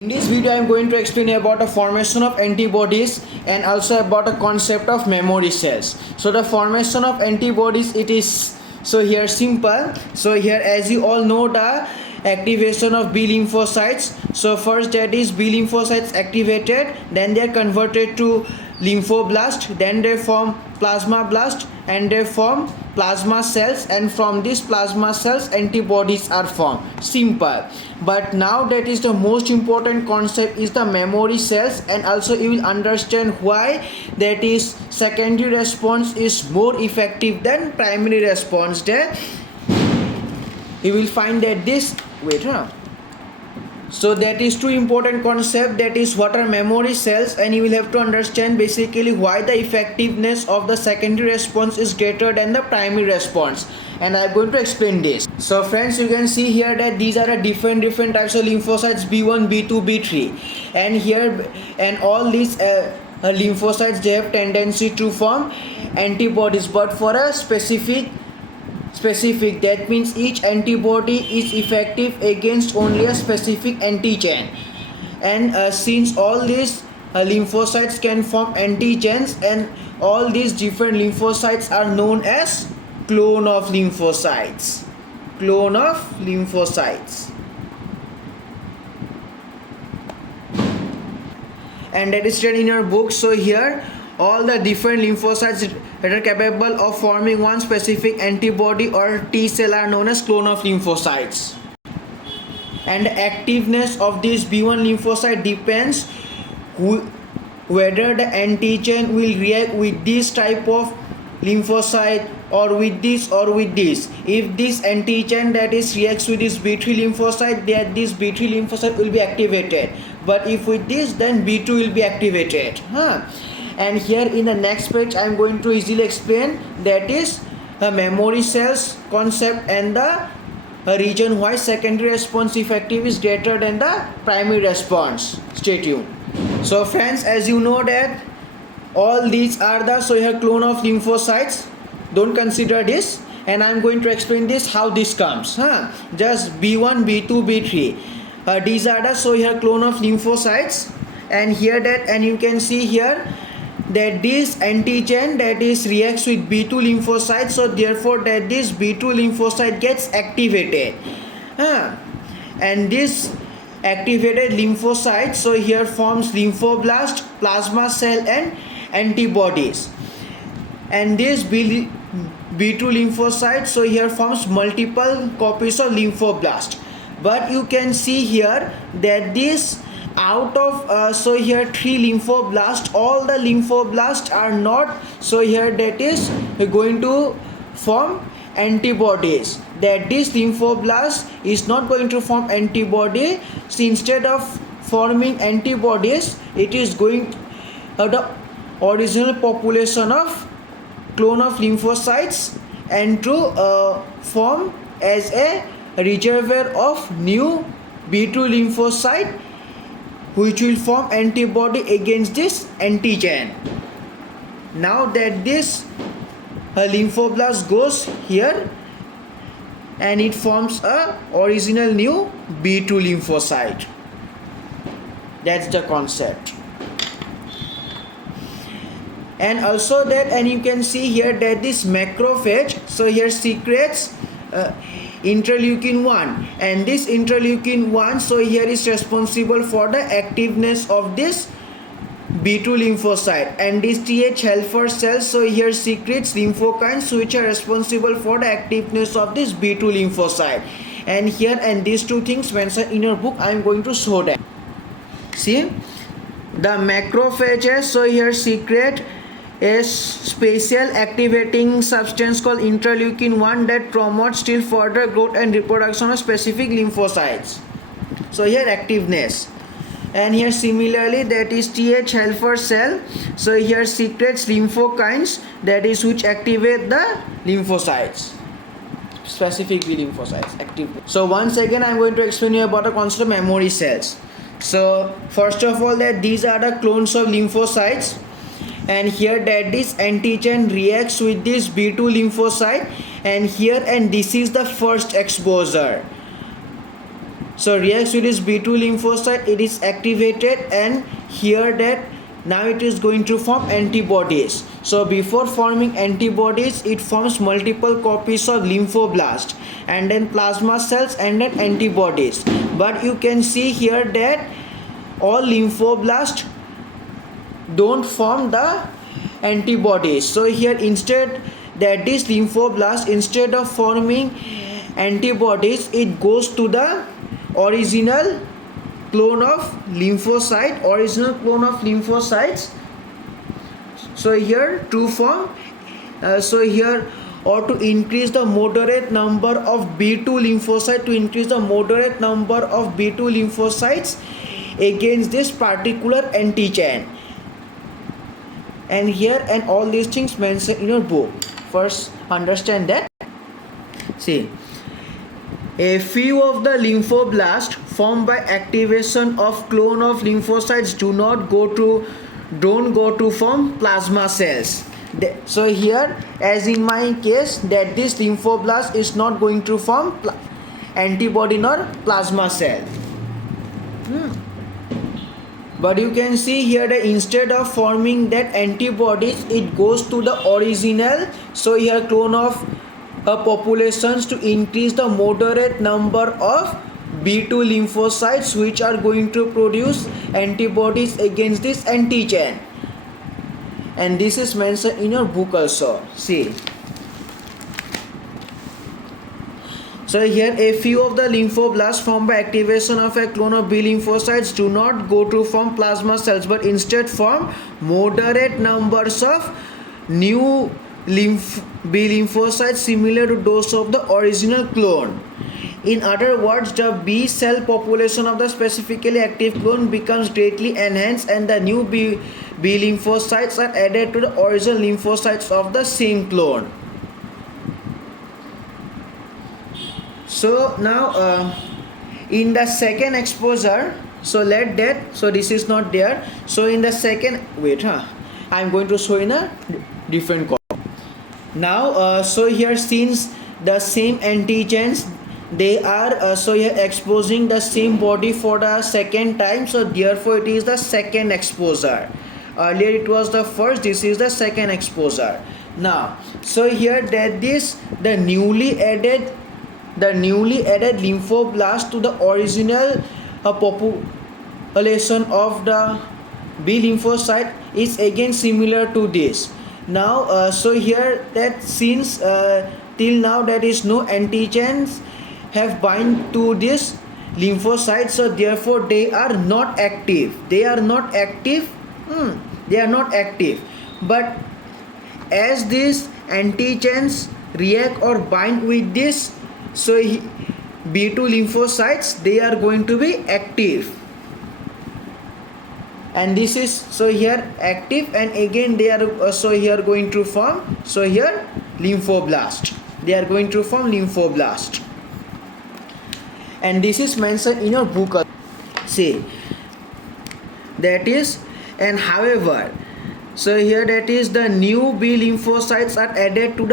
In this video, I am going to explain about the formation of antibodies and also about the concept of memory cells. So the formation of antibodies, it is so here simple. So here, as you all know, the activation of B lymphocytes. So first that is B lymphocytes activated, then they are converted to lymphoblast, then they form plasmablast and they form plasma cells, and from these plasma cells antibodies are formed. Simple. But now that is the most important concept is the memory cells, and also you will understand why that is secondary response is more effective than primary response. There you will find that this so that is two important concept, that is what are memory cells, and you will have to understand basically why the effectiveness of the secondary response is greater than the primary response, and I am going to explain this. So friends, you can see here that these are a different types of lymphocytes, B1, B2, B3, and here and all these lymphocytes, they have tendency to form antibodies, but for a specific, that means each antibody is effective against only a specific antigen, and since all these lymphocytes can form antigens, and all these different lymphocytes are known as clone of lymphocytes, and that is written in your book. So here all the different lymphocytes that are capable of forming one specific antibody or T cell are known as clone of lymphocytes. And the activeness of this B1 lymphocyte depends whether the antigen will react with this type of lymphocyte or with this or with this. If this antigen that is reacts with this B3 lymphocyte, then this B3 lymphocyte will be activated, but if with this, then B2 will be activated. And here in the next page I am going to easily explain, that is the memory cells concept and the reason why secondary response effective is greater than the primary response. Stay tuned. So friends, as you know that all these are the here clone of lymphocytes, don't consider this, and I am going to explain this how this comes. Just B1, B2, B3, these are the here clone of lymphocytes, and here that, and you can see here that this antigen that is reacts with B2 lymphocyte, so therefore that this B2 lymphocyte gets activated, and this activated lymphocyte so here forms lymphoblast, plasma cell and antibodies, and this B2 lymphocyte so here forms multiple copies of lymphoblast. But you can see here that this out of so here 3 lymphoblasts, all the lymphoblasts are not so here that is going to form antibodies, that this lymphoblast is not going to form antibody. So instead of forming antibodies, it is going the original population of clone of lymphocytes and to form as a reservoir of new B2 lymphocyte, which will form antibody against this antigen. Now that this lymphoblast goes here and it forms a original new B2 lymphocyte. That's the concept. And also that, and you can see here that this macrophage so here secretes interleukin 1, and this interleukin 1 so here is responsible for the activeness of this B2 lymphocyte, and this Th helper cells so here secretes lymphokines which are responsible for the activeness of this B2 lymphocyte. And here, and these two things mentioned in your book, I am going to show that. See, the macrophages so here secrete a special activating substance called interleukin 1 that promotes still further growth and reproduction of specific lymphocytes. So here activeness, and here similarly that is Th helper cell so here secretes lymphokines, that is which activate the lymphocytes, specific B lymphocytes active. So once again I am going to explain you about the concept of memory cells. So first of all, that these are the clones of lymphocytes, and here that this antigen reacts with this B2 lymphocyte, and here, and this is the first exposure. So reacts with this B2 lymphocyte, it is activated, and here that now it is going to form antibodies. So before forming antibodies, it forms multiple copies of lymphoblast and then plasma cells and then antibodies. But you can see here that all lymphoblast don't form the antibodies. So here instead that this lymphoblast, instead of forming antibodies, it goes to the original clone of lymphocytes. So here to form or to increase the moderate number of B2 lymphocytes, against this particular antigen. And here, and all these things mentioned in your book. First understand that. See, a few of the lymphoblasts formed by activation of clone of lymphocytes don't go to form plasma cells. So here, as in my case, that this lymphoblast is not going to form antibody nor plasma cell. But you can see here that instead of forming that antibodies, it goes to the original. So here clone of populations to increase the moderate number of B2 lymphocytes which are going to produce antibodies against this antigen. And this is mentioned in your book also. See. So here a few of the lymphoblasts formed by activation of a clone of B lymphocytes do not go to form plasma cells, but instead form moderate numbers of new B lymphocytes similar to those of the original clone. In other words, the B cell population of the specifically active clone becomes greatly enhanced, and the new B lymphocytes are added to the original lymphocytes of the same clone. So now in the second exposure, so this is not there. So in the second, I'm going to show in a different column. Now so here, since the same antigens, they are so here exposing the same body for the second time, so therefore it is the second exposure. Earlier it was the first, this is the second exposure. Now so here that the newly added lymphoblast to the original population of the B lymphocyte is again similar to this. Now so here that since till now there is no antigens have bind to this lymphocyte, so therefore they are not active. But as these antigens react or bind with this, so B2 lymphocytes, they are going to be active, and this is so here active, and again they are so here going to form so here lymphoblast. They are going to form lymphoblast, and this is mentioned in your book. See, that is, and however, so here that is the new B lymphocytes are added to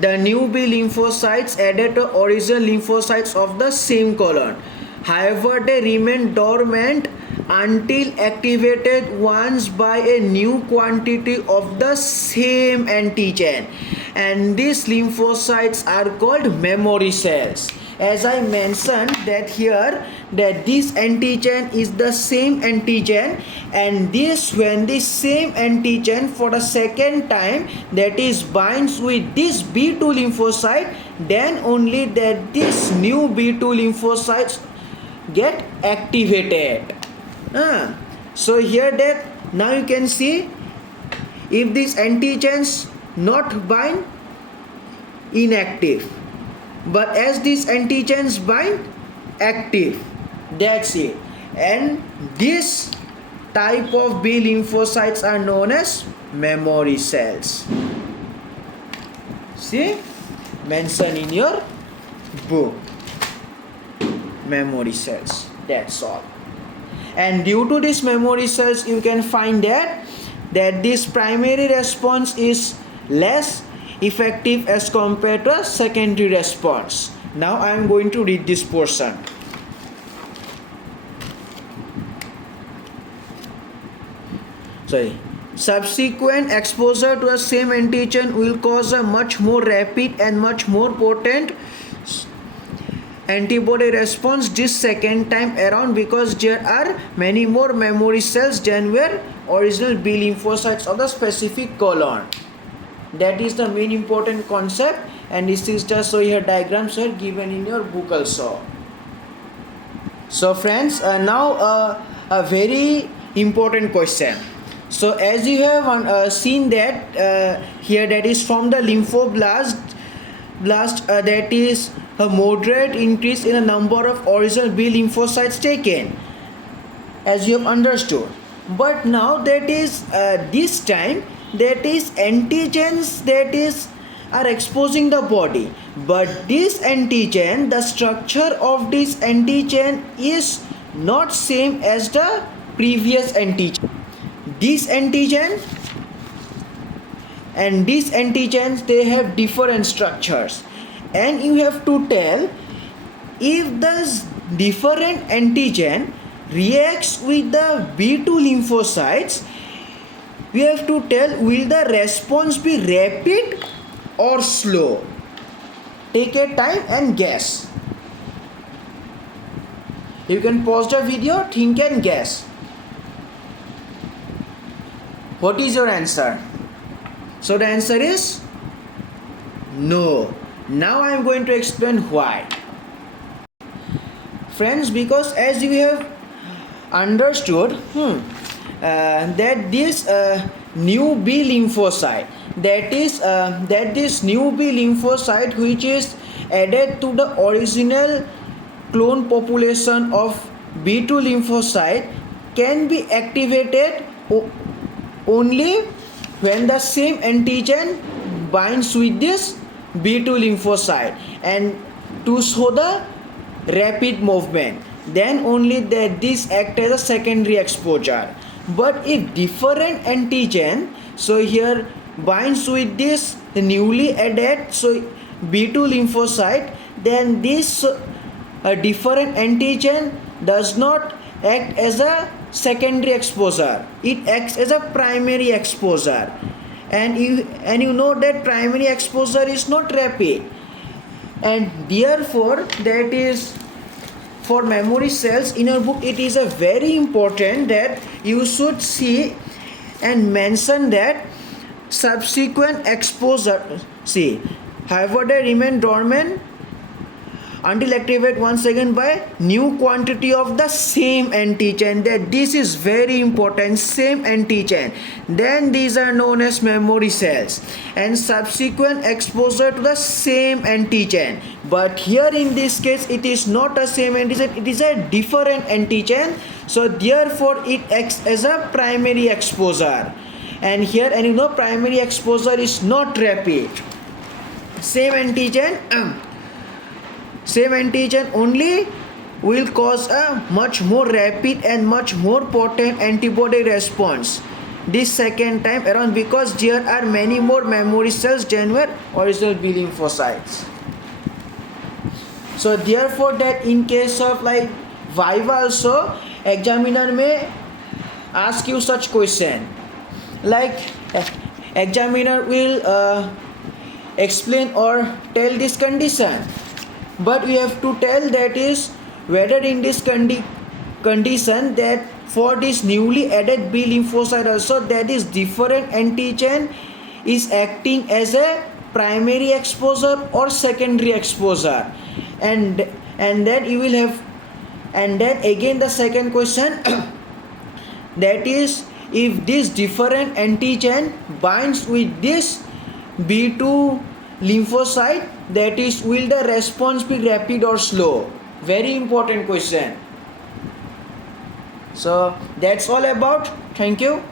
the new B lymphocytes added to original lymphocytes of the same colon. However, they remain dormant until activated once by a new quantity of the same antigen, and these lymphocytes are called memory cells. As I mentioned that here that this antigen is the same antigen, and this when this same antigen for the second time that is binds with this B2 lymphocyte, then only that this new B2 lymphocytes get activated. So here that now you can see if these antigens not bind, inactive, but as these antigens bind, active. That's it. And this type of B lymphocytes are known as memory cells. See, mentioned in your book, memory cells. That's all. And due to these memory cells, you can find that this primary response is less effective as compared to a secondary response. Now I am going to read this portion. Subsequent exposure to the same antigen will cause a much more rapid and much more potent antibody response this second time around, because there are many more memory cells than were original B lymphocytes of the specific colon. That is the main important concept, and this is just so here diagrams are given in your book also. So friends, now a very important question. So as you have seen that here, that is from the lymphoblast that is a moderate increase in the number of original B lymphocytes taken, as you have understood. But now that is this time, that is antigens that is are exposing the body, but this antigen, the structure of this antigen is not same as the previous antigen. This antigen and these antigens, they have different structures, and you have to tell if the different antigen reacts with the B2 lymphocytes. We have to tell, will the response be rapid or slow? Take a time and guess. You can pause the video, think and guess. What is your answer? So the answer is no. Now I am going to explain why. Friends, because as you have understood that this new B lymphocyte, that this new B lymphocyte which is added to the original clone population of B2 lymphocyte can be activated only when the same antigen binds with this B2 lymphocyte, and to show the rapid movement, then only that this act as a secondary exposure. But if different antigen, so here binds with this newly added B2 lymphocyte, then this different antigen does not act as a secondary exposure, it acts as a primary exposure, and you know that primary exposure is not rapid, and therefore that is for memory cells in your book. It is a very important that you should see and mention that subsequent exposure, see, however they remain dormant until activated once again by new quantity of the same antigen. That this is very important, same antigen, then these are known as memory cells, and subsequent exposure to the same antigen. But here in this case it is not a same antigen, it is a different antigen, so therefore it acts as a primary exposure. And here, and you know, primary exposure is not rapid, same antigen only will cause a much more rapid and much more potent antibody response this second time around, because there are many more memory cells than were original B lymphocytes. So therefore that in case of like Viva also, examiner may ask you such question, like examiner will explain or tell this condition, but we have to tell that is whether in this condition that for this newly added B lymphocyte also, that is different antigen is acting as a primary exposure or secondary exposure, and then you will have, and then again the second question that is if this different antigen binds with this B2 lymphocyte, that is, will the response be rapid or slow? Very important question. So that's all about. Thank you.